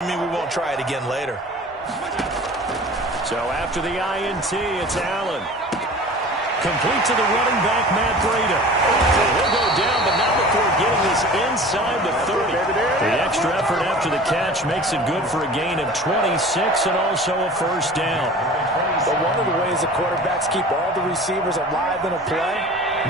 I mean, we won't try it again later. So after the INT, it's Allen. Complete to the running back, Matt Breida. And he'll go down, but not before getting this inside the 30. The extra effort after the catch makes it good for a gain of 26 and also a first down. But one of the ways the quarterbacks keep all the receivers alive in a play,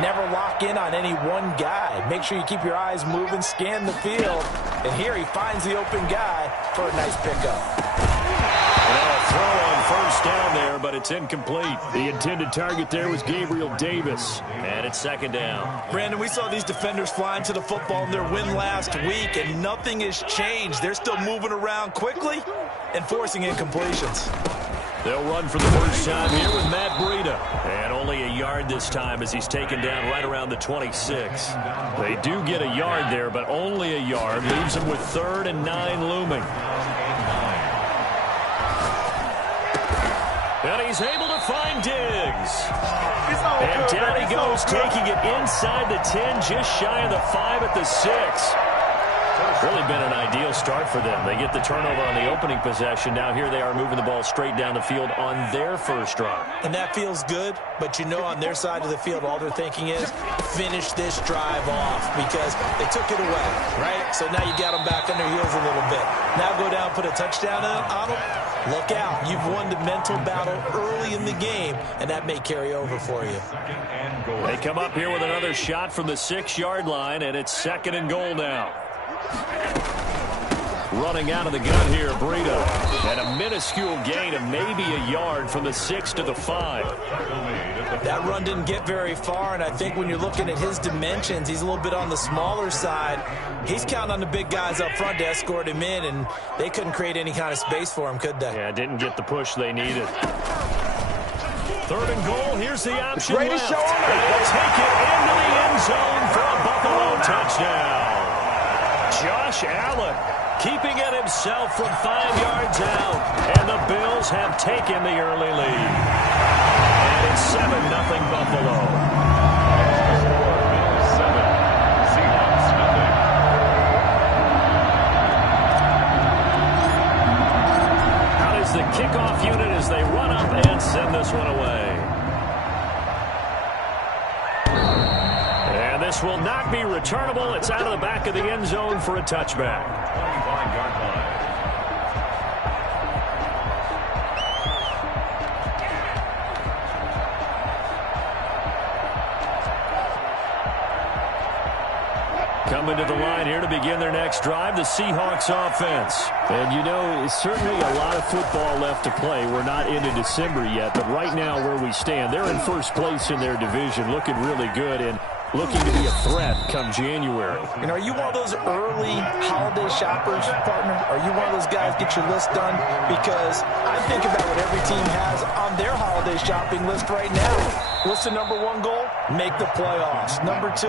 never lock in on any one guy. Make sure you keep your eyes moving, scan the field. And here he finds the open guy for a nice pickup. Well, a throw on first down there, but it's incomplete. The intended target there was Gabriel Davis. And it's second down. Brandon, we saw these defenders flying to the football in their win last week, and nothing has changed. They're still moving around quickly and forcing incompletions. They'll run for the first time here with Matt Breida. And only a yard this time as he's taken down right around the 26. They do get a yard there, but only a yard. Leaves them with 3rd and 9 looming. And he's able to find Diggs. And down he goes, taking it inside the 10, just shy of the 5 at the 6. Really been an ideal start for them. They get the turnover on the opening possession. Now here they are moving the ball straight down the field on their first drive. And that feels good, but you know on their side of the field all they're thinking is finish this drive off because they took it away, right? So now you got them back on their heels a little bit. Now go down, put a touchdown on them. Look out. You've won the mental battle early in the game, and that may carry over for you. They come up here with another shot from the 6-yard line, and it's 2nd and goal now. Running out of the gun here, Breida. And a minuscule gain of maybe a yard from the 6 to the 5. That run didn't get very far, and I think when you're looking at his dimensions, he's a little bit on the smaller side. He's counting on the big guys up front to escort him in, and they couldn't create any kind of space for him, could they? Yeah, didn't get the push they needed. 3rd and goal. Here's the option Ready left. to show him. And they'll take it into the end zone for a Buffalo touchdown. Josh Allen keeping it himself from 5 yards out. And the Bills have taken the early lead. And it's 7-0 Buffalo. Seahawks nothing. Out is the kickoff unit as they run up and send this one away. And this will not be returnable. It's out of the back of the end zone for a touchback. 25-yard line. Coming to the line here to begin their next drive, the Seahawks offense. And you know, certainly a lot of football left to play. We're not into December yet, but right now where we stand, they're in first place in their division, looking really good and looking to be a threat come January. And are you one of those early holiday shoppers, partner? Are you one of those guys get your list done? Because I think about what every team has on their holiday shopping list right now. What's the number 1 goal? Make the playoffs. Number 2,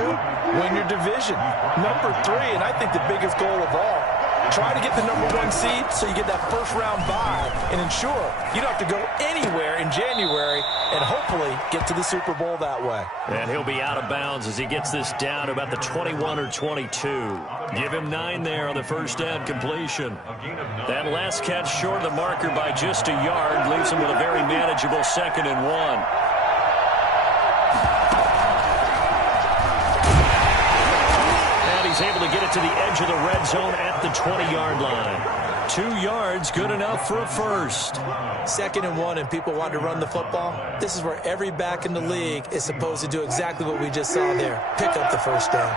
win your division. Number 3, and I think the biggest goal of all, try to get the number 1 seed so you get that first-round bye and ensure you don't have to go anywhere in January and hopefully get to the Super Bowl that way. And he'll be out of bounds as he gets this down to about the 21 or 22. Give him 9 there on the first down completion. That last catch short of the marker by just a yard leaves him with a very manageable 2nd and 1. He's able to get it to the edge of the red zone at the 20-yard line. 2 yards, good enough for a first. 2nd and 1, and people want to run the football. This is where every back in the league is supposed to do exactly what we just saw there. Pick up the first down.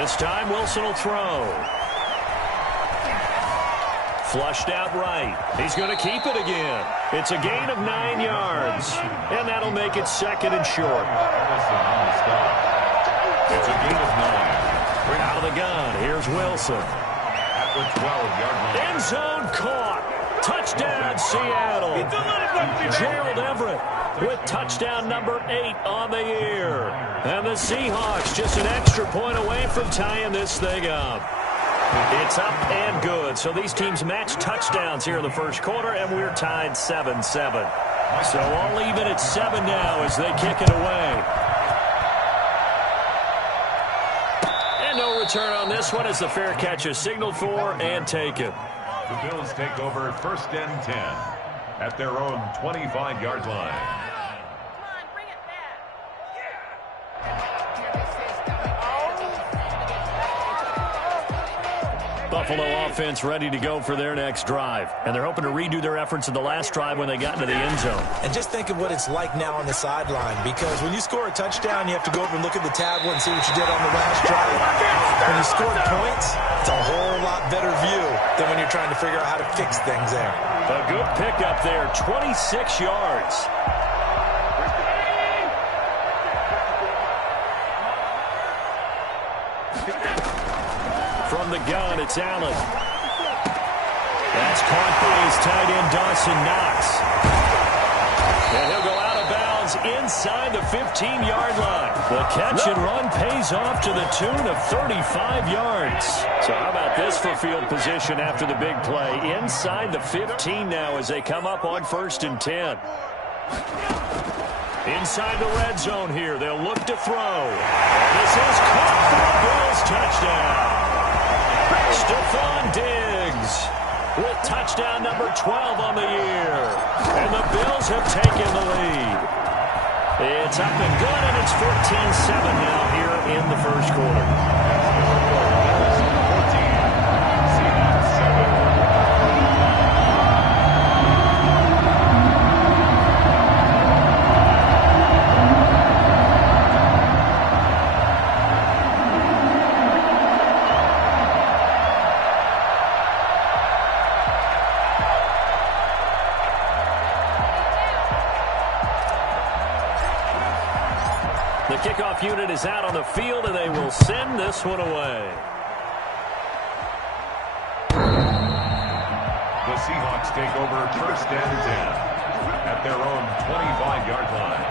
This time, Wilson will throw. Flushed out right. He's going to keep it again. It's a gain of 9 yards. And that'll make it 2nd and short. It's a gain of 9. Out of the gun. Here's Wilson. At the 12-yard line. End zone caught. Touchdown, Seattle. Gerald Everett with touchdown number 8 on the year. And the Seahawks just an extra point away from tying this thing up. It's up and good. So these teams match touchdowns here in the first quarter, and we're tied 7-7. So all even at 7 now as they kick it away. And no return on this one as the fair catch is signaled for and taken. The Bills take over 1st and 10 at their own 25-yard line. Buffalo offense ready to go for their next drive. And they're hoping to redo their efforts in the last drive when they got into the end zone. And just think of what it's like now on the sideline, because when you score a touchdown, you have to go over and look at the tablet and see what you did on the last drive. When you scored points, it's a whole lot better view than when you're trying to figure out how to fix things there. A good pickup there, 26 yards. From the gun, it's Allen. That's caught by his tight end, Dawson Knox. And he'll go out of bounds inside the 15-yard line. The catch and run pays off to the tune of 35 yards. So how about this for field position after the big play? Inside the 15 now as they come up on 1st and 10. Inside the red zone here. They'll look to throw. And this is caught for the Bills touchdown. Stephon Diggs with touchdown number 12 on the year. And the Bills have taken the lead. It's up and good, and it's 14-7 now here in the first quarter. The kickoff unit is out on the field, and they will send this one away. The Seahawks take over 1st and 10 at their own 25-yard line.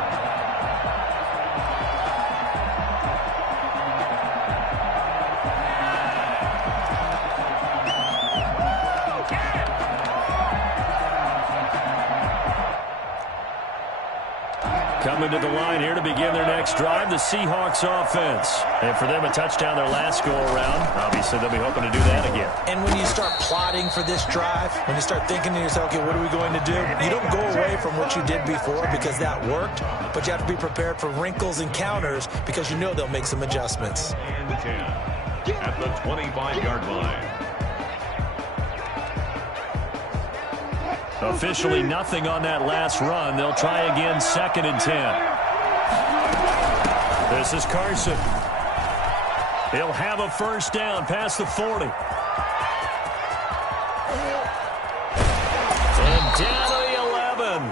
Coming to the line here to begin their next drive, the Seahawks offense. And for them, a touchdown their last go-around. Obviously, they'll be hoping to do that again. And when you start plotting for this drive, when you start thinking to yourself, okay, what are we going to do? You don't go away from what you did before because that worked, but you have to be prepared for wrinkles and counters because you know they'll make some adjustments. And 10 at the 25-yard line. Officially nothing on that last run. They'll try again 2nd and 10. This is Carson. He'll have a first down past the 40. And down to the 11.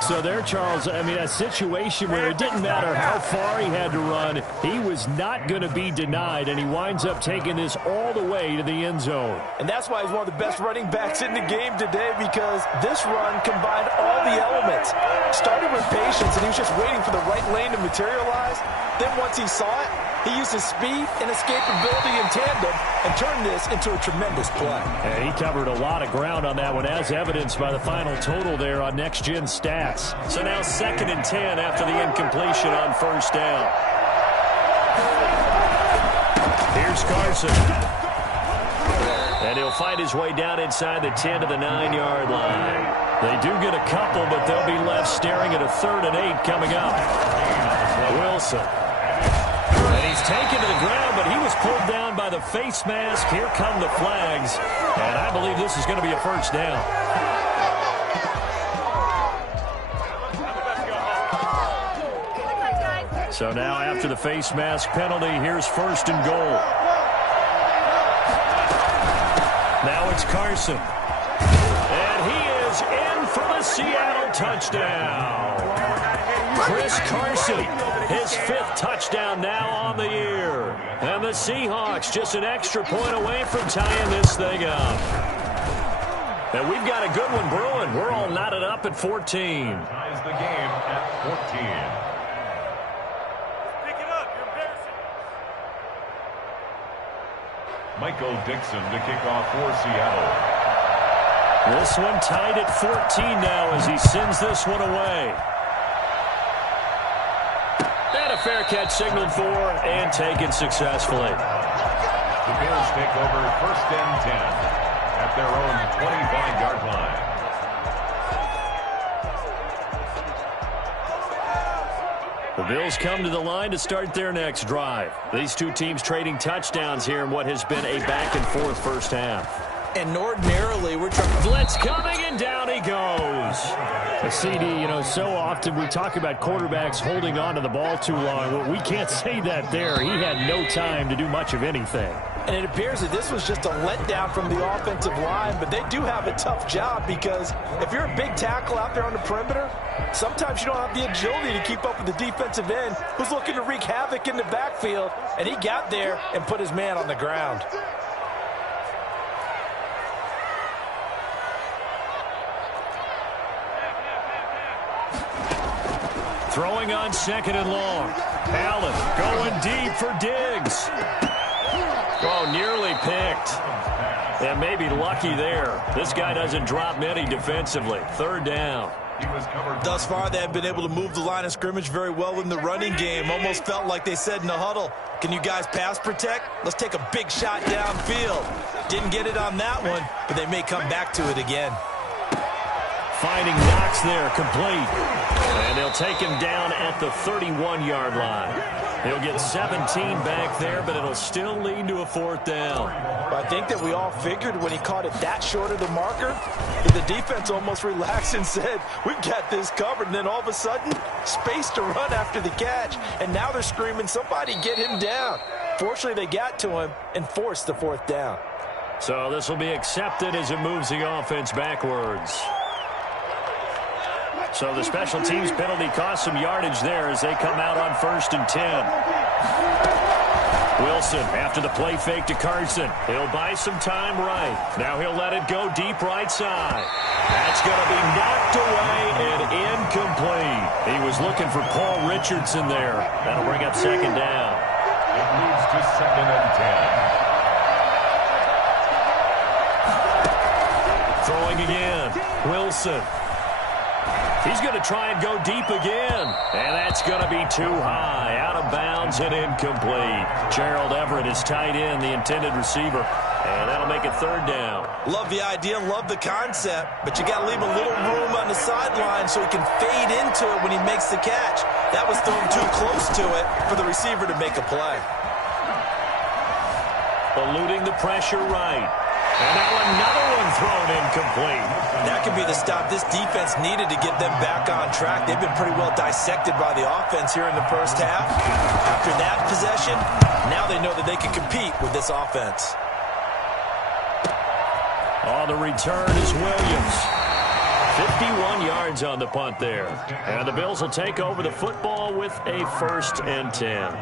So there, Charles, I mean, a situation where it didn't matter how far he had to run, he was not going to be denied, and he winds up taking this all the way to the end zone. And that's why he's one of the best running backs in the game today, because this run combined all the elements. Started with patience, and he was just waiting for the right lane to materialize. Then once he saw it, he used his speed and escapability in tandem and turned this into a tremendous play. And he covered a lot of ground on that one, as evidenced by the final total there on Next Gen Stats. So now 2nd and 10 after the incompletion on first down. Here's Carson. And he'll fight his way down inside the 10 to the 9-yard line. They do get a couple, but they'll be left staring at a 3rd and 8 coming up. Wilson. And he's taken to the ground, but he was pulled down by the face mask. Here come the flags. And I believe this is going to be a first down. So now after the face mask penalty, here's 1st and goal. Now it's Carson. And he is in for the Seattle touchdown. Chris Carson, his 5th touchdown now on the year. And the Seahawks just an extra point away from tying this thing up. And we've got a good one brewing. We're all knotted up at 14. Ties the game at 14. Michael Dixon to kick off for Seattle. This one tied at 14 now as he sends this one away. And a fair catch signaled for and taken successfully. The Bills take over 1st and 10 at their own 25-yard line. The Bills come to the line to start their next drive. These two teams trading touchdowns here in what has been a back-and-forth first half. And ordinarily, we're trying. Blitz coming, and down he goes. A CD, so often we talk about quarterbacks holding on to the ball too long. Well, we can't say that there. He had no time to do much of anything. And it appears that this was just a letdown from the offensive line, but they do have a tough job because if you're a big tackle out there on the perimeter, sometimes you don't have the agility to keep up with the defensive end who's looking to wreak havoc in the backfield, and he got there and put his man on the ground. Throwing on 2nd and long. Allen going deep for Diggs. Oh, nearly picked. And maybe lucky there. This guy doesn't drop many defensively. 3rd down. Thus far, they have been able to move the line of scrimmage very well in the running game. Almost felt like they said in the huddle, can you guys pass protect? Let's take a big shot downfield. Didn't get it on that one, but they may come back to it again. Finding Knox there, complete. And they'll take him down at the 31-yard line. He'll get 17 back there, but it'll still lead to a 4th down. I think that we all figured when he caught it that short of the marker, that the defense almost relaxed and said, we've got this covered. And then all of a sudden, space to run after the catch. And now they're screaming, somebody get him down. Fortunately, they got to him and forced the 4th down. So this will be accepted as it moves the offense backwards. So the special teams penalty cost some yardage there as they come out on 1st and 10. Wilson after the play fake to Carson. He'll buy some time right. Now he'll let it go deep right side. That's going to be knocked away and incomplete. He was looking for Paul Richardson there. That'll bring up 2nd down. It moves to 2nd and 10. Throwing again. Wilson. He's going to try and go deep again. And that's going to be too high. Out of bounds and incomplete. Gerald Everett is tight end, the intended receiver. And that'll make it 3rd down. Love the idea, love the concept, but you got to leave a little room on the sideline so he can fade into it when he makes the catch. That was thrown too close to it for the receiver to make a play. Eluding the pressure right. And now another one thrown incomplete. That could be the stop this defense needed to get them back on track. They've been pretty well dissected by the offense here in the first half. After that possession, now they know that they can compete with this offense. On the return is Williams. 51 yards on the punt there. And the Bills will take over the football with a 1st and 10.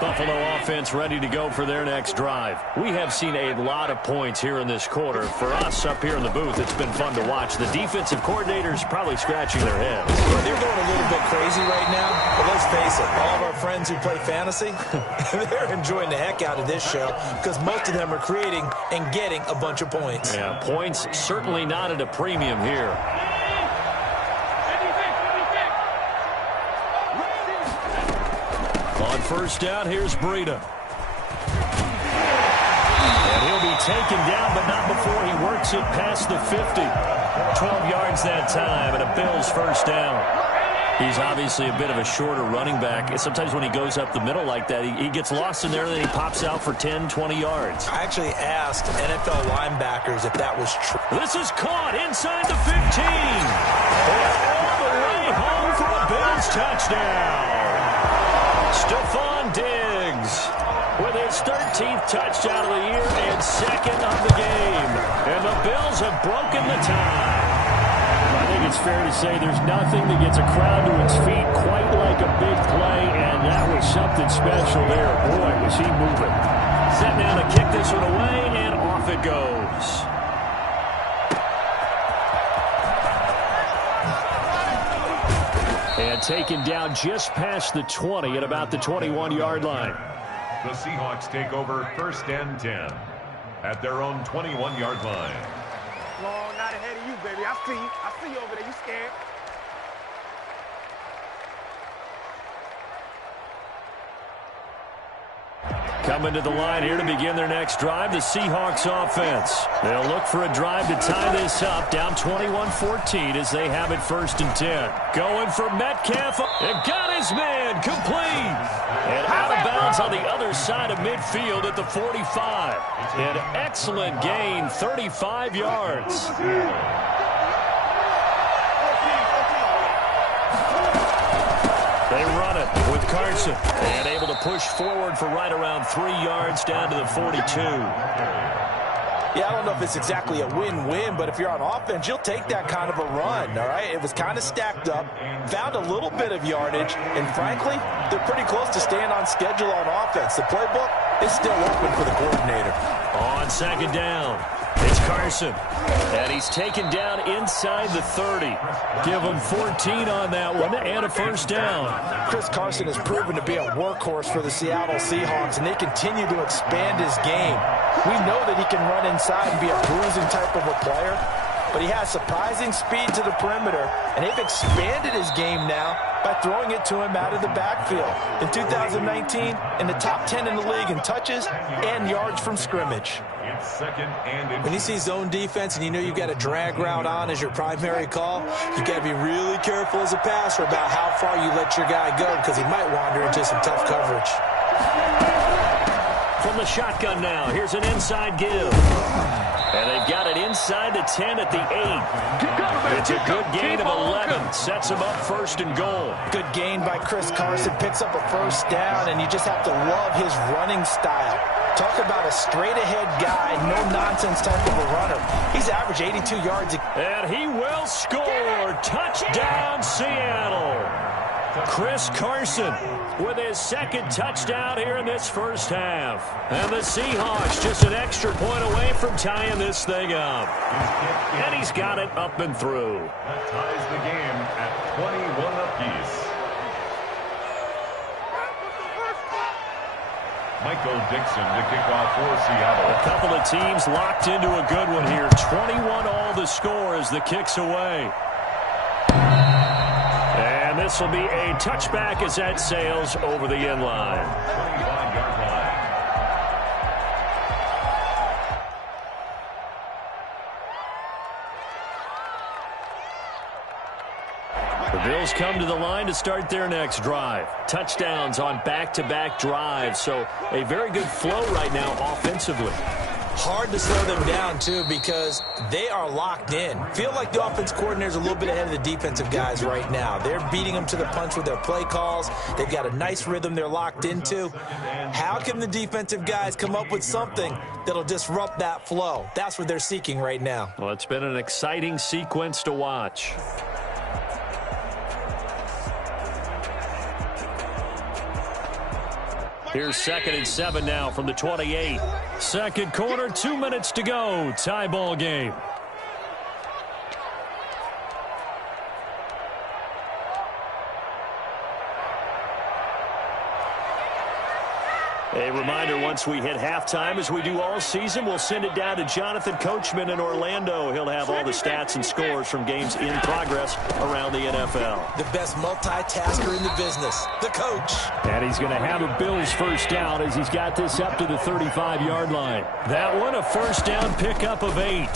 Buffalo offense ready to go for their next drive. We have seen a lot of points here in this quarter. For us up here in the booth, it's been fun to watch. The defensive coordinators probably scratching their heads. Well, they're going a little bit crazy right now, but let's face it, all of our friends who play fantasy, they're enjoying the heck out of this show because most of them are creating and getting a bunch of points. Yeah, points certainly not at a premium here. On 1st down, here's Breida. And he'll be taken down, but not before he works it past the 50. 12 yards that time, and a Bills 1st down. He's obviously a bit of a shorter running back. Sometimes when he goes up the middle like that, he gets lost in there, and then he pops out for 10, 20 yards. I actually asked NFL linebackers if that was true. This is caught inside the 15. And all the way home for a Bills touchdown. Stephon Diggs with his 13th touchdown of the year and 2nd of the game. And the Bills have broken the tie. I think it's fair to say there's nothing that gets a crowd to its feet quite like a big play, and that was something special there. Boy, was he moving. Set now to kick this one away, and off it goes. And taken down just past the 20 at about the 21-yard line. The Seahawks take over 1st and 10 at their own 21-yard line. No, not ahead of you, baby. I see you. I see you over there. You scared. Coming to the line here to begin their next drive, the Seahawks offense. They'll look for a drive to tie this up, down 21-14 as they have it 1st and 10. Going for Metcalf. It got his man complete. And out of bounds on the other side of midfield at the 45. An excellent gain, 35 yards. They run it with Carson. And able to push forward for right around 3 yards down to the 42. Yeah, I don't know if it's exactly a win-win, but if you're on offense, you'll take that kind of a run, all right? It was kind of stacked up, found a little bit of yardage, and frankly, they're pretty close to staying on schedule on offense. The playbook is still open for the coordinator. On 2nd down, it's Carson. And he's taken down inside the 30. Give him 14 on that one and a 1st down. Chris Carson has proven to be a workhorse for the Seattle Seahawks, and they continue to expand his game. We know that he can run inside and be a bruising type of a player, but he has surprising speed to the perimeter, and they've expanded his game now by throwing it to him out of the backfield. In 2019, in the top 10 in the league in touches and yards from scrimmage. When you see zone defense and you know you've got a drag route on as your primary call, you've got to be really careful as a passer about how far you let your guy go because he might wander into some tough coverage. From the shotgun now, here's an inside give. And they've got it inside the 10 at the 8. It's a good gain of 11. Sets him up 1st and goal. Good gain by Chris Carson. Picks up a 1st down, and you just have to love his running style. Talk about a straight-ahead guy, no-nonsense type of a runner. He's averaged 82 yards. And he will score. Touchdown, Seattle. Chris Carson with his 2nd touchdown here in this 1st half. And the Seahawks just an extra point away from tying this thing up. And he's got it up and through. That ties the game at 21 apiece. Michael Dixon to kick off for Seattle. A couple of teams locked into a good one here. 21 all the score as the kick's away. And this will be a touchback as that sails over the end line. 25-yard line. The Bills come to the line to start their next drive. Touchdowns on back-to-back drives, so a very good flow right now offensively. Hard to slow them down, too, because they are locked in. Feel like the offense coordinator's a little bit ahead of the defensive guys right now. They're beating them to the punch with their play calls. They've got a nice rhythm they're locked into. How can the defensive guys come up with something that'll disrupt that flow? That's what they're seeking right now. Well, it's been an exciting sequence to watch. Here's 2nd and 7 now from the 28. 2nd quarter, 2 minutes to go. Tie ball game. A reminder, once we hit halftime, as we do all season, we'll send it down to Jonathan Coachman in Orlando. He'll have all the stats and scores from games in progress around the NFL. The best multitasker in the business, the coach. And he's going to have a Bills 1st down as he's got this up to the 35-yard line. That one, a 1st down pickup of 8.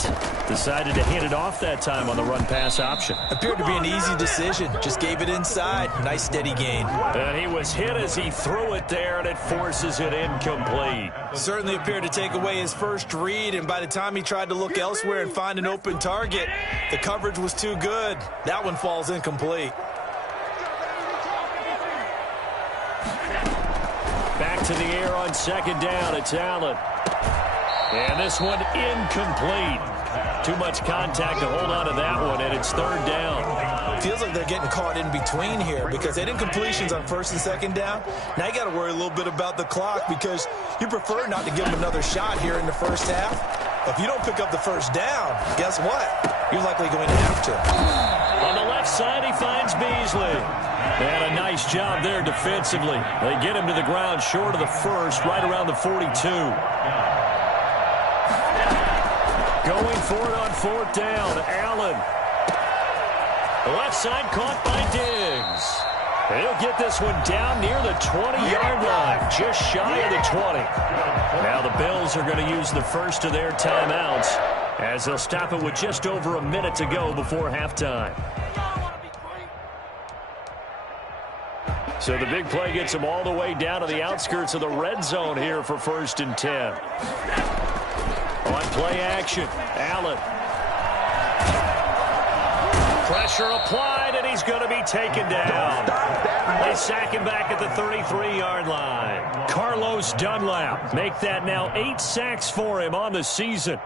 Decided to hand it off that time on the run-pass option. Appeared to be an easy decision. Just gave it inside. Nice steady gain. And he was hit as he threw it there, and it forces it incomplete. Certainly appeared to take away his first read, and by the time he tried to look elsewhere and find an open target, the coverage was too good. That one falls incomplete. Back to the air on 2nd down. It's Allen. And this one incomplete. Too much contact to hold on to that one, and it's 3rd down. Feels like they're getting caught in between here because they did incompletions on 1st and 2nd down. Now you got to worry a little bit about the clock because you prefer not to give them another shot here in the 1st half. If you don't pick up the 1st down, guess what? You're likely going to have to. On the left side, he finds Beasley. And a nice job there defensively. They get him to the ground short of the 1st, right around the 42. Going for it on 4th down. Allen. The left side caught by Diggs. He'll get this one down near the 20-yard line, just shy of the 20. Now the Bills are going to use the first of their timeouts as they'll stop it with just over a minute to go before halftime. So the big play gets them all the way down to the outskirts of the red zone here for 1st and 10. On play action, Allen. Pressure applied, and he's going to be taken down. They sack him back at the 33-yard line. Carlos Dunlap make that now 8 sacks for him on the season.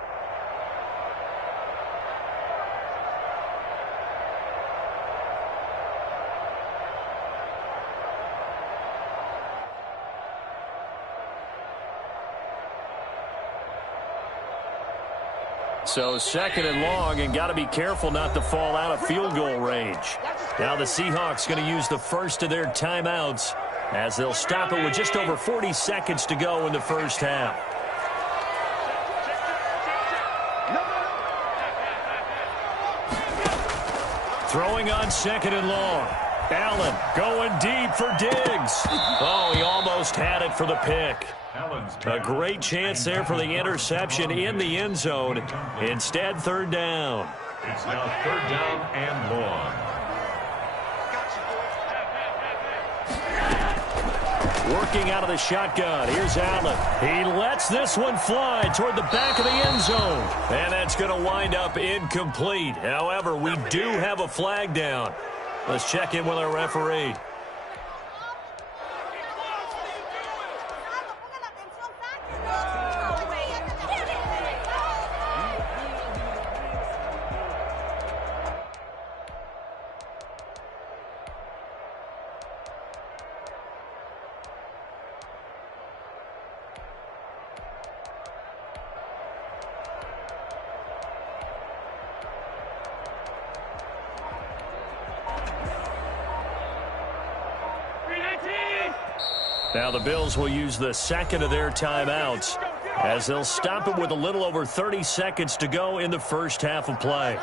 So 2nd and long, and got to be careful not to fall out of field goal range. Now the Seahawks going to use the first of their timeouts as they'll stop it with just over 40 seconds to go in the first half. Throwing on 2nd and long. Allen going deep for Diggs. Oh, he almost had it for the pick. A great chance there for the interception in the end zone. Instead, 3rd down. It's now 3rd down and long. Working out of the shotgun. Here's Allen. He lets this one fly toward the back of the end zone. And that's going to wind up incomplete. However, we do have a flag down. Let's check in with our referee. Now the Bills will use the 2nd of their timeouts as they'll stop it with a little over 30 seconds to go in the first half of play.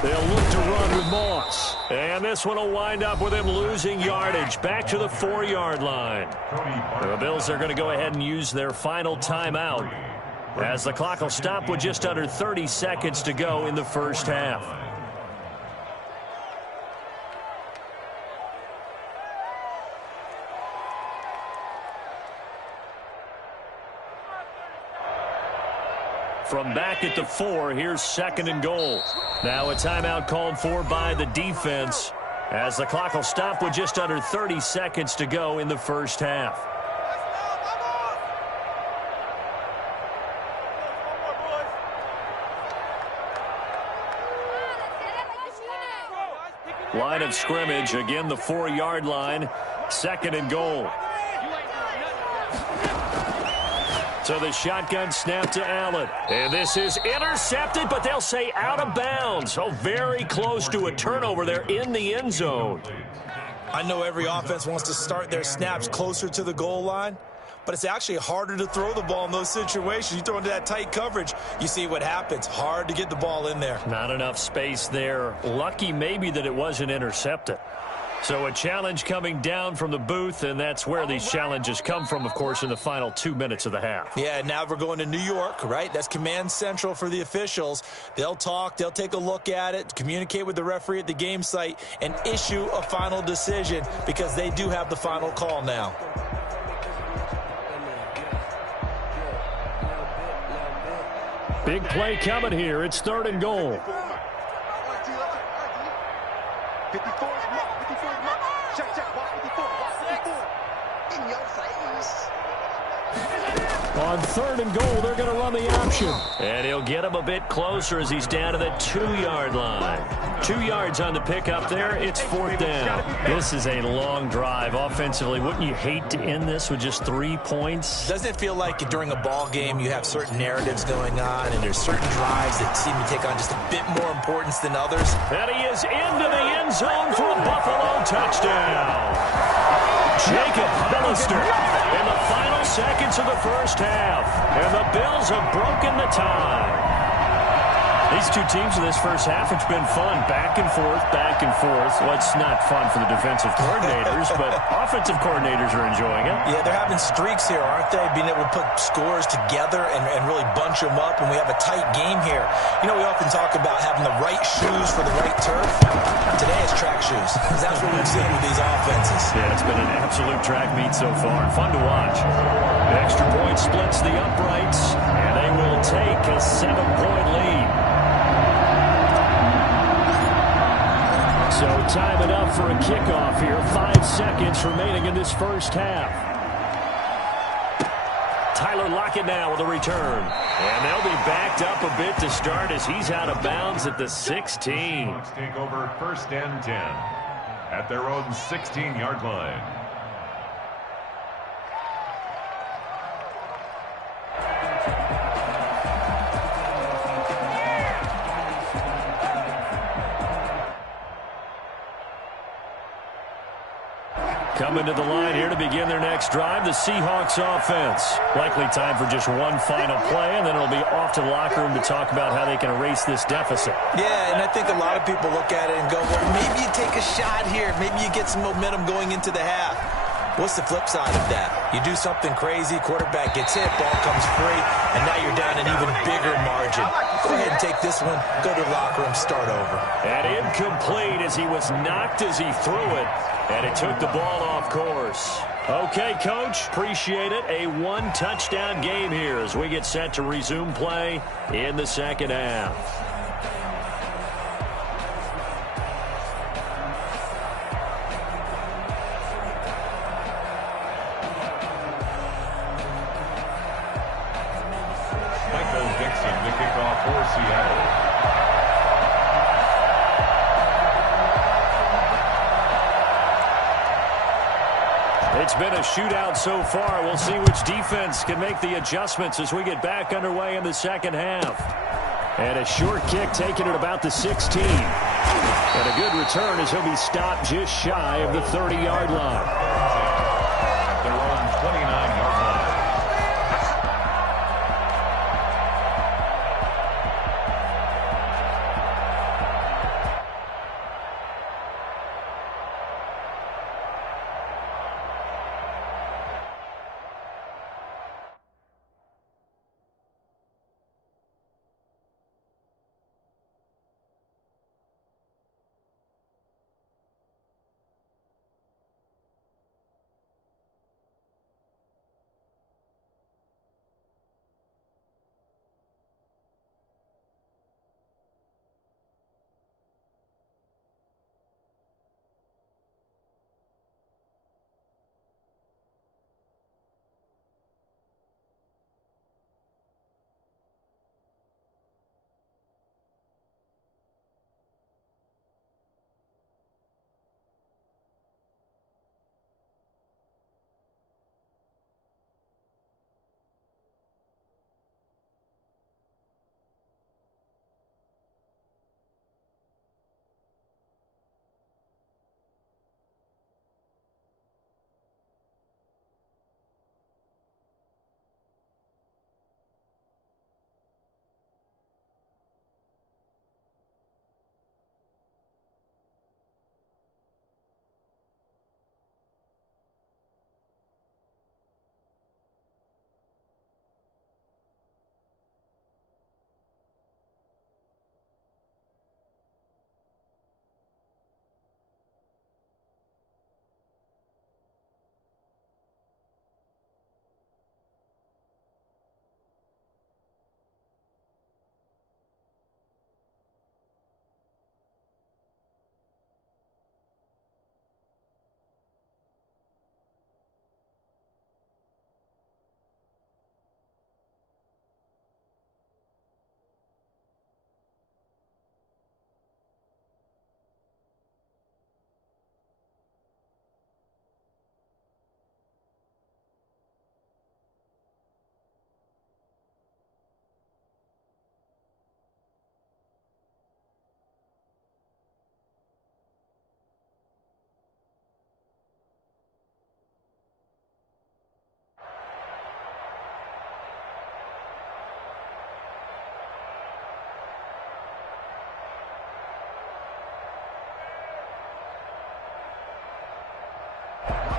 They'll look to run with Moss. And this one will wind up with him losing yardage back to the 4-yard line. The Bills are going to go ahead and use their final timeout as the clock will stop with just under 30 seconds to go in the first half. From back at the 4, here's 2nd and goal. Now a timeout called for by the defense as the clock will stop with just under 30 seconds to go in the first half. Line of scrimmage, again the 4-yard line, 2nd and goal. So the shotgun snap to Allen. And this is intercepted, but they'll say out of bounds. So very close to a turnover there in the end zone. I know every offense wants to start their snaps closer to the goal line, but it's actually harder to throw the ball in those situations. You throw into that tight coverage, you see what happens. Hard to get the ball in there. Not enough space there. Lucky maybe that it wasn't intercepted. So a challenge coming down from the booth, and that's where these challenges come from, of course, in the final 2 minutes of the half. Yeah, now we're going to New York, right? That's command central for the officials. They'll talk, they'll take a look at it, communicate with the referee at the game site, and issue a final decision because they do have the final call now. Big play coming here. It's 3rd and goal. 54 is mark, 54 is mark. Check, watch 54, watch 54. In your face. On 3rd and goal, they're going to run the option. And he'll get him a bit closer as he's down to the 2-yard line. 2 yards on the pickup there. It's 4th down. This is a long drive offensively. Wouldn't you hate to end this with just 3 points? Doesn't it feel like during a ball game you have certain narratives going on and there's certain drives that seem to take on just a bit more importance than others? And he is into the end zone for a Buffalo touchdown. Jacob Hollister in the final seconds of the first half. And the Bills have broken the tie. These two teams in this first half, it's been fun. Back and forth, back and forth. Well, it's not fun for the defensive coordinators, but offensive coordinators are enjoying it. Yeah, they're having streaks here, aren't they? Being able to put scores together and really bunch them up, and we have a tight game here. You know, we often talk about having the right shoes for the right turf. Today it's track shoes, because that's what we've seen with these offenses. Yeah, it's been an absolute track meet so far, and fun to watch. The extra point splits the uprights, and they will take a 7-point lead. So time it up for a kickoff here. 5 seconds remaining in this first half. Tyler Lockett now with a return. And they'll be backed up a bit to start as he's out of bounds at the 16. Seahawks take over 1st and 10 at their own 16-yard line. Coming to the line here to begin their next drive, the Seahawks offense. Likely time for just one final play, and then it'll be off to the locker room to talk about how they can erase this deficit. Yeah, and I think a lot of people look at it and go, well, maybe you take a shot here. Maybe you get some momentum going into the half. What's the flip side of that? You do something crazy, quarterback gets hit, ball comes free, and now you're down an even bigger margin. Go ahead and take this one, go to the locker room, start over. And incomplete as he was knocked as he threw it, and it took the ball off course. Okay, Coach, appreciate it. A 1-touchdown game here as we get set to resume play in the second half. The kickoff for Seattle. It's been a shootout so far. We'll see which defense can make the adjustments as we get back underway in the second half. And a short kick taken at about the 16. And a good return as he'll be stopped just shy of the 30-yard line. Their own 29-yard line.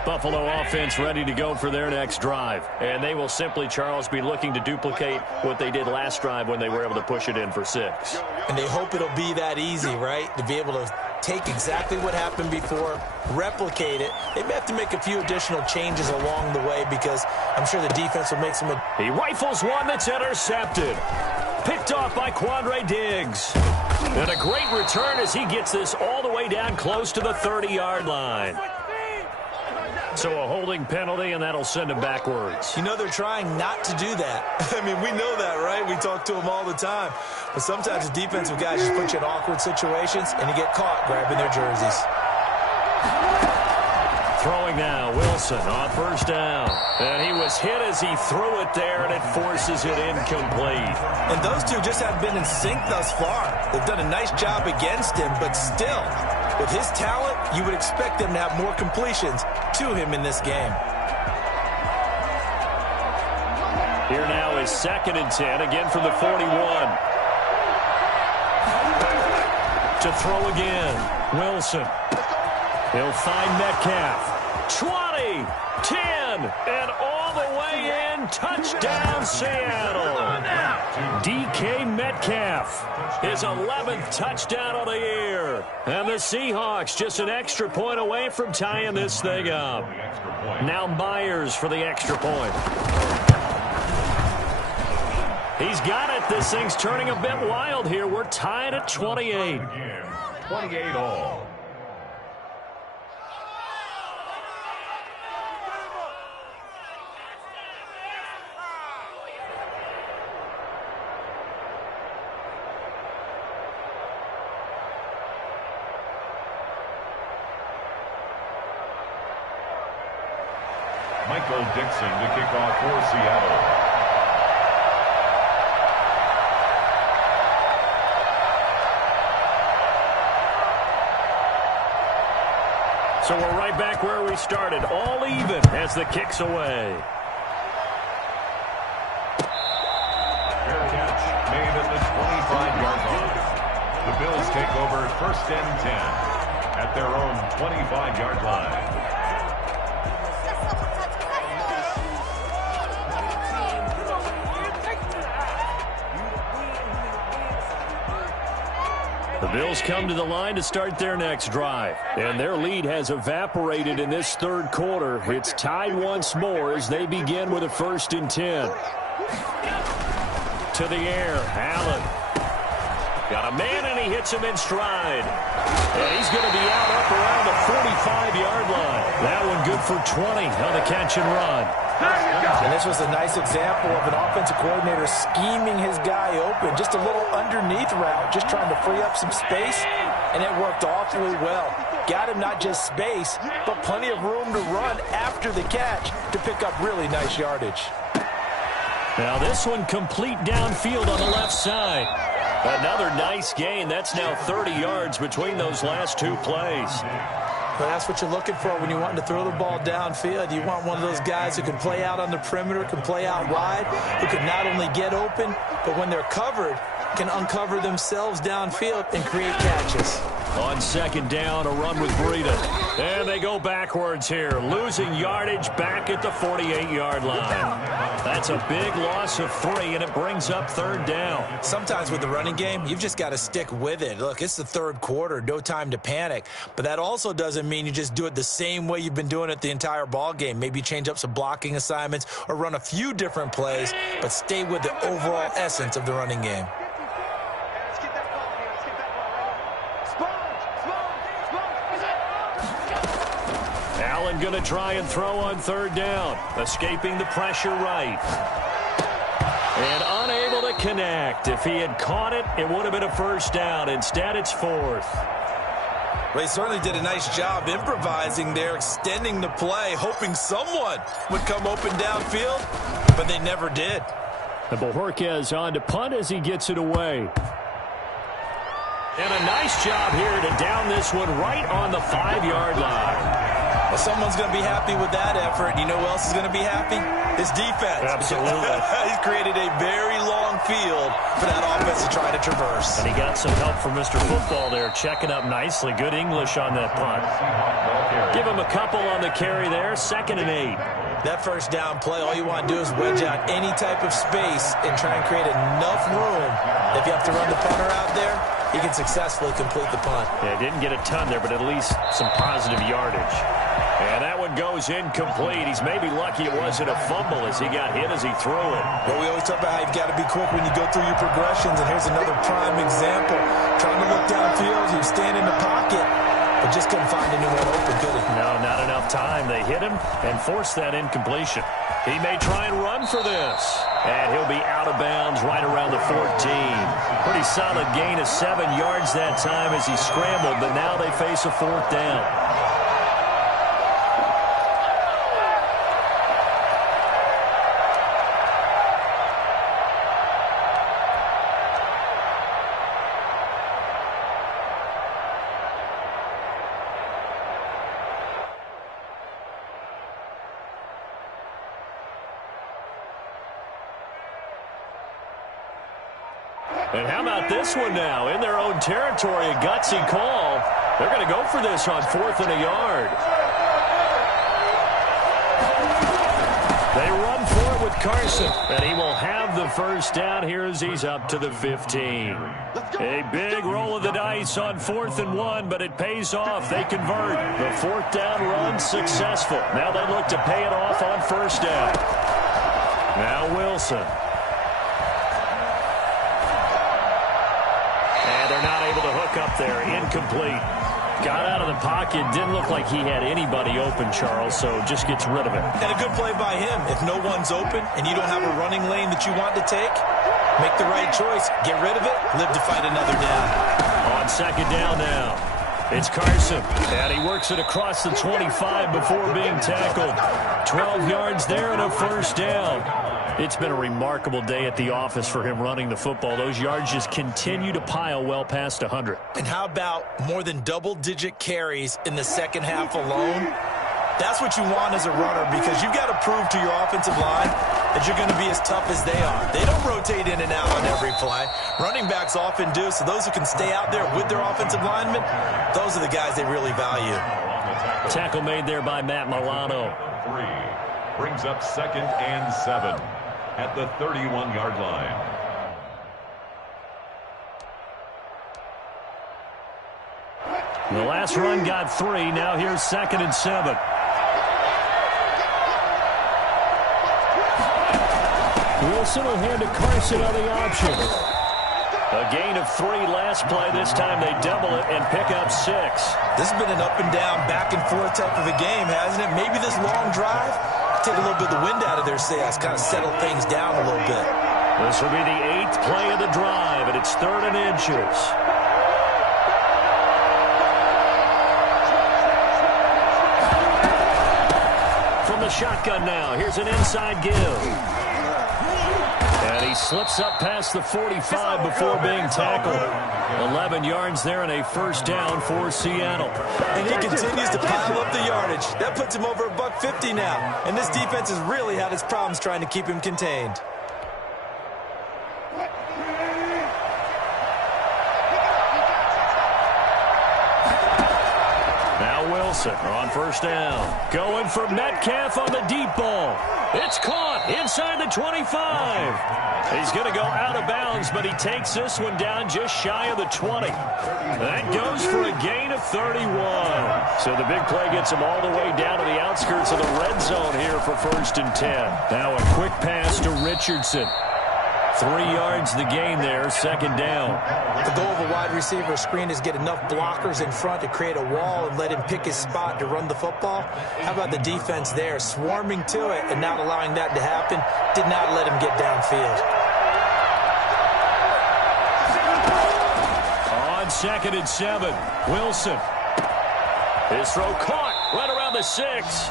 Buffalo offense ready to go for their next drive. And they will simply, Charles, be looking to duplicate what they did last drive when they were able to push it in for 6. And they hope it'll be that easy, right? To be able to take exactly what happened before, replicate it. They may have to make a few additional changes along the way because I'm sure the defense will make some... He rifles one that's intercepted. Picked off by Quandre Diggs. And a great return as he gets this all the way down close to the 30-yard line. So a holding penalty, and that'll send him backwards. You know, they're trying not to do that. I mean, we know that, right? We talk to them all the time. But sometimes the defensive guys just put you in awkward situations, and you get caught grabbing their jerseys. Throwing now, Wilson on first down. And he was hit as he threw it there, and it forces it incomplete. And those two just have been in sync thus far. They've done a nice job against him, but still, with his talent, you would expect them to have more completions to him in this game. Here now is 2nd and 10, again from the 41. To throw again, Wilson. He'll find Metcalf. 20, 10, and all the way in. Touchdown, Seattle. DK Metcalf, his 11th touchdown of the year. And the Seahawks just an extra point away from tying this thing up. Now Myers for the extra point. He's got it. This thing's turning a bit wild here. We're tied at 28. 28 all. Michael Dixon to kick off for Seattle. So we're right back where we started, all even as the kick's away. Fair catch made at the 25-yard line. The Bills take over 1st and 10 at their own 25-yard line. The Bills come to the line to start their next drive. And their lead has evaporated in this 3rd quarter. It's tied once more as they begin with a 1st and 10. To the air, Allen. Got a man, and he hits him in stride. And he's going to be out up around the 45-yard line. That one good for 20 on the catch and run. And this was a nice example of an offensive coordinator scheming his guy open. Just a little underneath route, just trying to free up some space, and it worked awfully well. Got him not just space, but plenty of room to run after the catch to pick up really nice yardage. Now this one complete downfield on the left side. Another nice gain. That's now 30 yards between those last 2 plays. But that's what you're looking for when you're wanting to throw the ball downfield. You want one of those guys who can play out on the perimeter, can play out wide, who can not only get open, but when they're covered, can uncover themselves downfield and create catches. On 2nd down, a run with Breida. And they go backwards here, losing yardage back at the 48-yard line. That's a big loss of 3, and it brings up 3rd down. Sometimes with the running game, you've just got to stick with it. Look, it's the 3rd quarter, no time to panic. But that also doesn't mean you just do it the same way you've been doing it the entire ball game. Maybe change up some blocking assignments or run a few different plays, but stay with the overall essence of the running game. Allen going to try and throw on 3rd down, escaping the pressure right. And unable to connect. If he had caught it, it would have been a 1st down. Instead, it's 4th. Well, he certainly did a nice job improvising there, extending the play, hoping someone would come open downfield, but they never did. And Bojorquez on to punt as he gets it away. And a nice job here to down this one right on the 5-yard line. Well, someone's going to be happy with that effort. You know who else is going to be happy? His defense. Absolutely. He's created a very long long field for that offense to try to traverse. And he got some help from Mr. Football there, checking up nicely. Good English on that punt. Give him a couple on the carry there, 2nd and 8. That first down play, all you want to do is wedge out any type of space and try and create enough room. If you have to run the punter out there, he can successfully complete the punt. Yeah, didn't get a ton there, but at least some positive yardage. And that one goes incomplete. He's maybe lucky it wasn't a fumble as he got hit as he threw it. Well, we always talk about how you've got to be quick when you go through your progressions, and here's another prime example. Trying to look downfield, he was standing in the pocket, but just couldn't find anyone open, could he? No, not enough time. They hit him and forced that incompletion. He may try and run for this. And he'll be out of bounds right around the 14. Pretty solid gain of 7 yards that time as he scrambled, but now they face a 4th down. And how about this one now? In their own territory, a gutsy call. They're going to go for this on 4th and a yard. They run for it with Carson, and he will have the first down here as he's up to the 15. A big roll of the dice on 4th and 1, but it pays off. They convert. The 4th down run successful. Now they look to pay it off on 1st down. Now Wilson. They're not able to hook up there. Incomplete. Got out of the pocket. Didn't look like he had anybody open, Charles, so just gets rid of it. And a good play by him. If no one's open and you don't have a running lane that you want to take, make the right choice. Get rid of it. Live to fight another down. On 2nd down now. It's Carson. And he works it across the 25 before being tackled. 12 yards there and a 1st down. It's been a remarkable day at the office for him running the football. Those yards just continue to pile well past 100. And how about more than double-digit carries in the second half alone? That's what you want as a runner, because you've got to prove to your offensive line that you're going to be as tough as they are. They don't rotate in and out on every play. Running backs often do, so those who can stay out there with their offensive linemen, those are the guys they really value. Tackle made there by Matt Milano. 3 brings up 2nd and 7. At the 31-yard line. The last run got 3. Now here's 2nd and 7. Wilson will hand to Carson on the option. A gain of 3 last play. This time they double it and pick up 6. This has been an up-and-down, back-and-forth type of a game, hasn't it? Maybe this long drive take a little bit of the wind out of their sails, kind of settle things down a little bit. This will be the 8th play of the drive, and it's 3rd and inches. From the shotgun now, here's an inside give. And he slips up past the 45 before being tackled. 11 yards there and a 1st down for Seattle. And he continues to pile up the yardage. That puts him over $150 now. And this defense has really had its problems trying to keep him contained. Now Wilson on 1st down. Going for Metcalf on the deep ball. It's caught inside the 25. He's going to go out of bounds, but he takes this one down just shy of the 20. That goes for a gain of 31. So the big play gets him all the way down to the outskirts of the red zone here for 1st and 10. Now a quick pass to Richardson. 3 yards the gain there, 2nd down. The goal of a wide receiver screen is get enough blockers in front to create a wall and let him pick his spot to run the football. How about the defense there, swarming to it and not allowing that to happen? Did not let him get downfield. On 2nd and 7, Wilson. His throw caught right around the 6.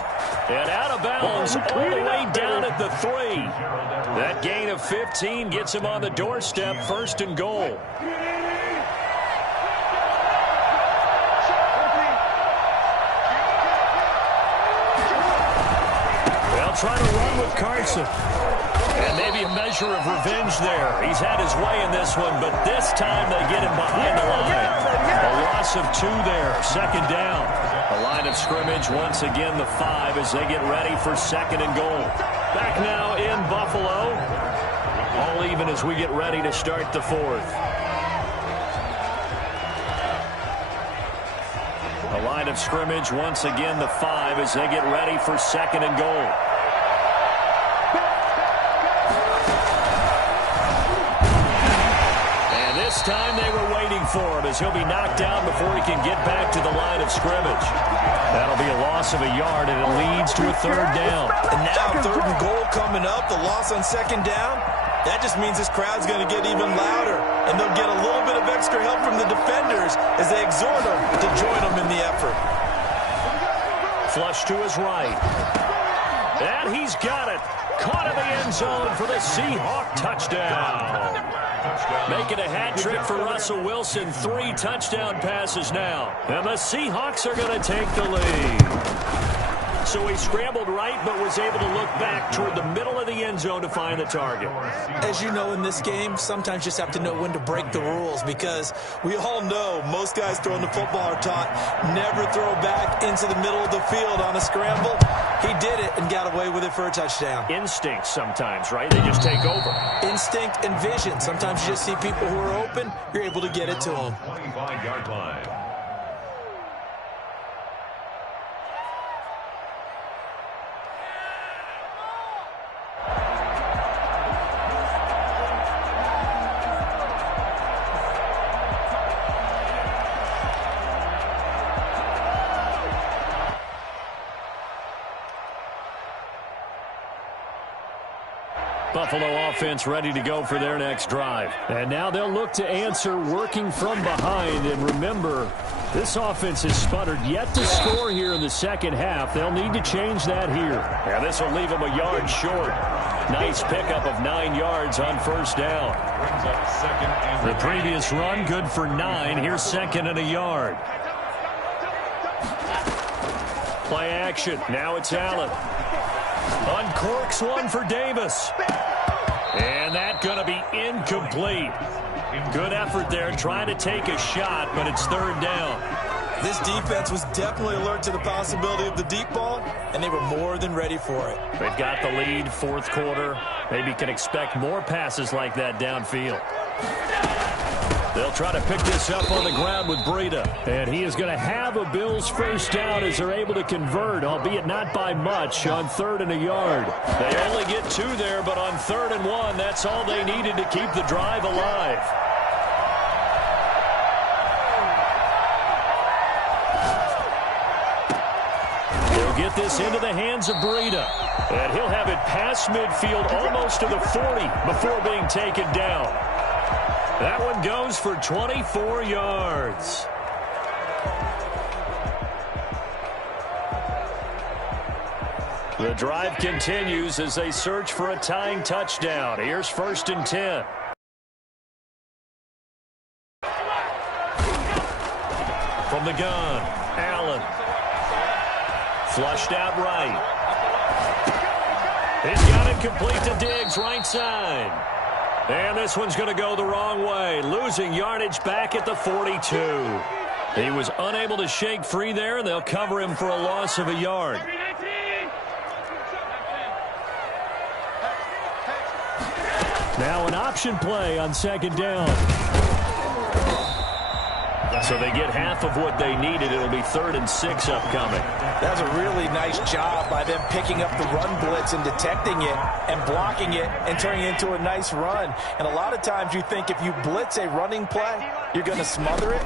And out of bounds all the way down at the 3. That gain of 15 gets him on the doorstep, 1st and goal. They'll try to run with Carson. And maybe a measure of revenge there. He's had his way in this one, but this time they get him behind the line. A loss of 2 there, second down. A line of scrimmage, once again the 5 as they get ready for second and goal. Back now in Buffalo. All even as we get ready to start the 4th. A line of scrimmage, once again the 5 as they get ready for second and goal. This time they were waiting for him as he'll be knocked down before he can get back to the line of scrimmage. That'll be a loss of a yard, and it leads to a 3rd down. And now 3rd and goal coming up, the loss on 2nd down. That just means this crowd's going to get even louder, and they'll get a little bit of extra help from the defenders as they exhort them to join them in the effort. Flush to his right. And he's got it. Caught in the end zone for the Seahawk touchdown. Making a hat trick for Russell Wilson. 3 touchdown passes now. And the Seahawks are going to take the lead. So he scrambled right, but was able to look back toward the middle of the end zone to find the target. As you know, in this game, sometimes you just have to know when to break the rules, because we all know most guys throwing the football are taught never throw back into the middle of the field on a scramble. He did it and got away with it for a touchdown. Instinct sometimes, right? They just take over. Instinct and vision. Sometimes you just see people who are open, you're able to get it to them. 25-yard line. Buffalo offense ready to go for their next drive. And now they'll look to answer working from behind. And remember, this offense has sputtered yet to score here in the second half. They'll need to change that here. And this will leave them a yard short. Nice pickup of 9 yards on 1st down. The previous run good for 9. Here's 2nd and a yard. Play action. Now it's Allen. Uncorks one for Davis. And that's going to be incomplete. Good effort there trying to take a shot, but it's 3rd down. This defense was definitely alert to the possibility of the deep ball, and they were more than ready for it. They've got the lead, 4th quarter. Maybe can expect more passes like that downfield. They'll try to pick this up on the ground with Breida. And he is going to have a Bills 1st down as they're able to convert, albeit not by much, on 3rd and a yard. They only get 2 there, but on 3rd and 1, that's all they needed to keep the drive alive. They'll get this into the hands of Breida. And he'll have it past midfield almost to the 40 before being taken down. That one goes for 24 yards. The drive continues as they search for a tying touchdown. Here's 1st and 10. From the gun, Allen. Flushed out right. He's got it complete to Diggs, right side. And this one's going to go the wrong way, losing yardage back at the 42. He was unable to shake free there, and they'll cover him for a loss of a yard. Now an option play on 2nd down. So they get half of what they needed. It'll be 3rd and 6 upcoming. That was a really nice job by them picking up the run blitz and detecting it and blocking it and turning it into a nice run. And a lot of times you think if you blitz a running play, you're going to smother it.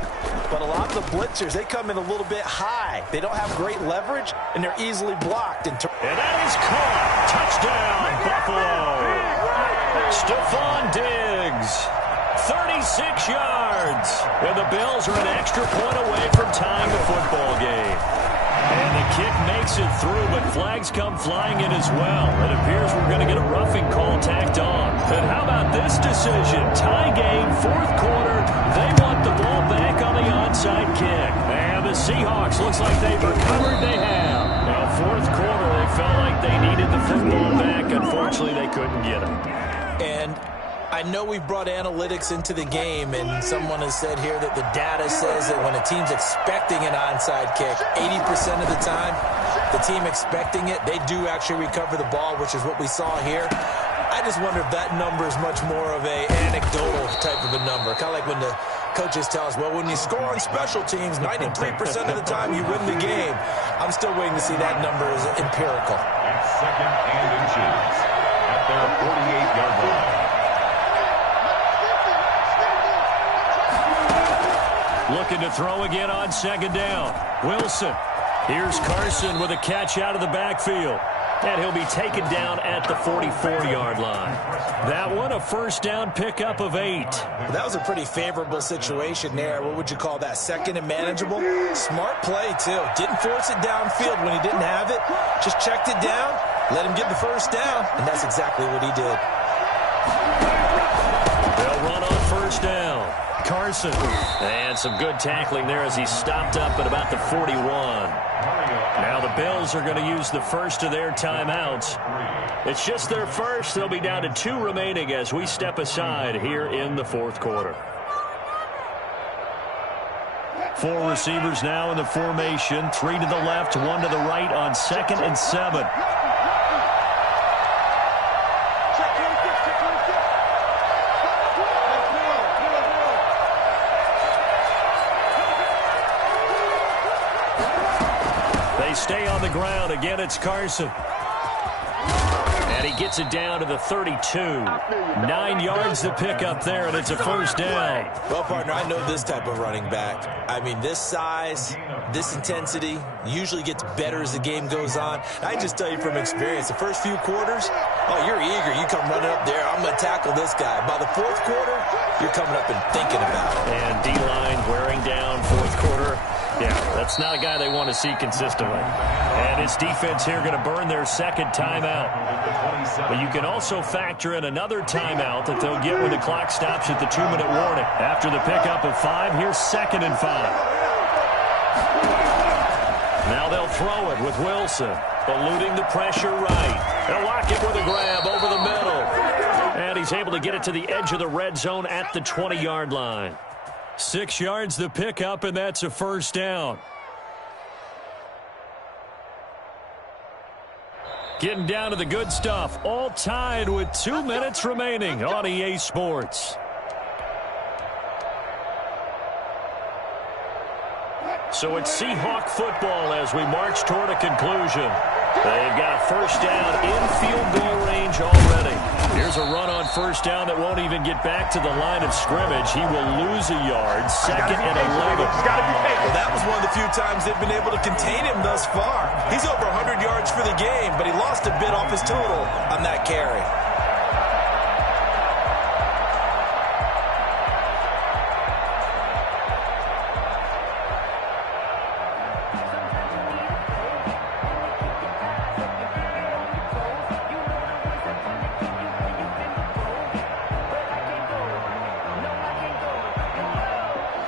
But a lot of the blitzers, they come in a little bit high. They don't have great leverage, and they're easily blocked. And that is caught. Touchdown, Buffalo. Stephon Diggs. 36 yards. And the Bills are an extra point away from tying the football game. And the kick makes it through, but flags come flying in as well. It appears we're going to get a roughing call tacked on. And how about this decision? Tie game, 4th quarter. They want the ball back on the onside kick. And the Seahawks, looks like they've recovered. They have. Now, 4th quarter, they felt like they needed the football back. Unfortunately, unfortunately, they couldn't get him. And I know we've brought analytics into the game, and someone has said here that the data says that when a team's expecting an onside kick, 80% of the time, the team expecting it, they do actually recover the ball, which is what we saw here. I just wonder if that number is much more of a anecdotal type of a number. Kind of like when the coaches tell us, well, when you score on special teams, 93% of the time you win the game. I'm still waiting to see that number as empirical. It's second and inches at their 48-yard line. Looking to throw again on second down. Wilson. Here's Carson with a catch out of the backfield. And he'll be taken down at the 44-yard line. That one, a first down pickup of 8. That was a pretty favorable situation there. What would you call that? Second and manageable? Smart play, too. Didn't force it downfield when he didn't have it. Just checked it down, let him get the first down, and that's exactly what he did. They'll run on first down. Carson. And some good tackling there as he stopped up at about the 41. Now the Bills are going to use the first of their timeouts. It's just their first. They'll be down to 2 remaining as we step aside here in the fourth quarter. 4 receivers now in the formation. 3 to the left, 1 to the right on 2nd and 7. Stay on the ground. Again, it's Carson. And he gets it down to the 32. 9 yards to pick up there, and it's a first down. Well, partner, I know this type of running back. I mean, this size, this intensity usually gets better as the game goes on. I just tell you from experience, the first few quarters, oh, you're eager. You come running up there. I'm going to tackle this guy. By the fourth quarter, you're coming up and thinking about it. And D-line wearing down fourth quarter. Yeah, that's not a guy they want to see consistently. And his defense here going to burn their second timeout. But you can also factor in another timeout that they'll get when the clock stops at the 2-minute warning. After the pickup of 5, here's 2nd and 5. Now they'll throw it with Wilson, eluding the pressure right. They'll lock it with a grab over the middle. And he's able to get it to the edge of the red zone at the 20-yard line. 6 yards the pickup, and that's a first down. Getting down to the good stuff. All tied with 2 minutes remaining on EA Sports. So it's Seahawk football as we march toward a conclusion. They've got a first down in field goal range already. Here's a run on first down that won't even get back to the line of scrimmage. He will lose a yard. 2nd and 11. Well, that was one of the few times they've been able to contain him thus far. He's over 100 yards for the game, but he lost a bit off his total on that carry.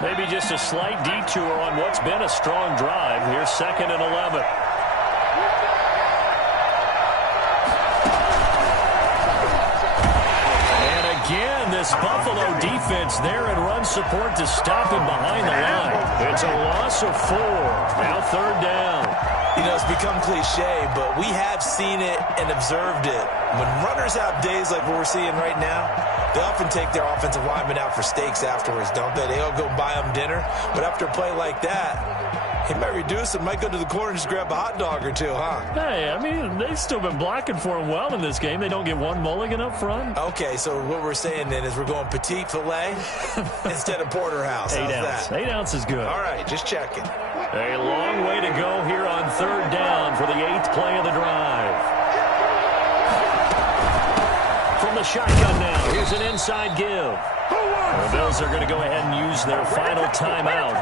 Maybe just a slight detour on what's been a strong drive. Here's 2nd and 11. And again, this Buffalo defense there in run support to stop him behind the line. It's a loss of 4. Now 3rd down. You know, it's become cliche, but we have seen it and observed it. When runners have days like what we're seeing right now, they often take their offensive linemen out for steaks afterwards, don't they? They'll go buy them dinner. But after a play like that, he might reduce and might go to the corner and just grab a hot dog or two, huh? Hey, I mean, they've still been blocking for him well in this game. They don't get one mulligan up front. Okay, so what we're saying then is we're going petite filet instead of porterhouse. 8 How's ounce. that? 8 ounce is good. All right, just checking. A long way to go here on 3rd down for the 8th play of the drive. From the shotgun now, here's an inside give. The Bills are going to go ahead and use their final timeout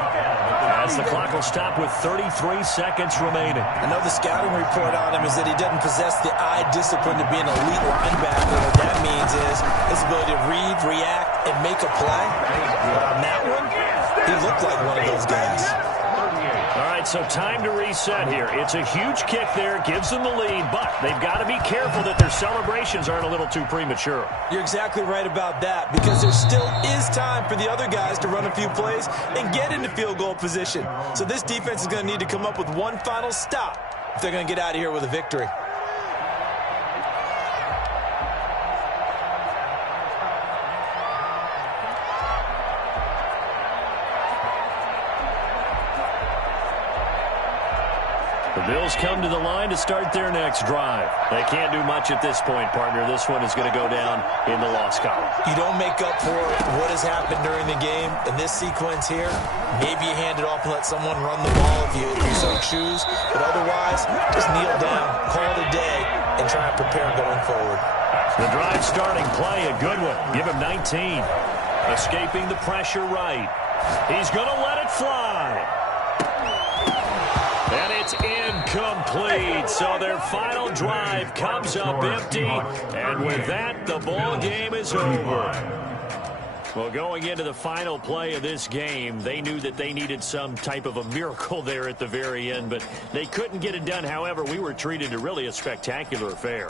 as the clock will stop with 33 seconds remaining. I know the scouting report on him is that he doesn't possess the eye discipline to be an elite linebacker. What that means is his ability to read, react, and make a play. But on that one, he looked like one of those guys. All right, right, so time to reset here. It's a huge kick there, gives them the lead, but they've got to be careful that their celebrations aren't a little too premature. You're exactly right about that, because there still is time for the other guys to run a few plays and get into field goal position. So this defense is going to need to come up with one final stop if they're going to get out of here with a victory. The Bills come to the line to start their next drive. They can't do much at this point, partner. This one is going to go down in the loss column. You don't make up for what has happened during the game. In this sequence here, maybe you hand it off and let someone run the ball if you so choose. But otherwise, just kneel down, call it a day, and try and prepare going forward. The drive starting play, a good one. Give him 19. Escaping the pressure right. He's going to let it fly. And it's incomplete. So their final drive comes up empty. And with that, the ball game is over. Well, going into the final play of this game, they knew that they needed some type of a miracle there at the very end, but they couldn't get it done. However, we were treated to really a spectacular affair.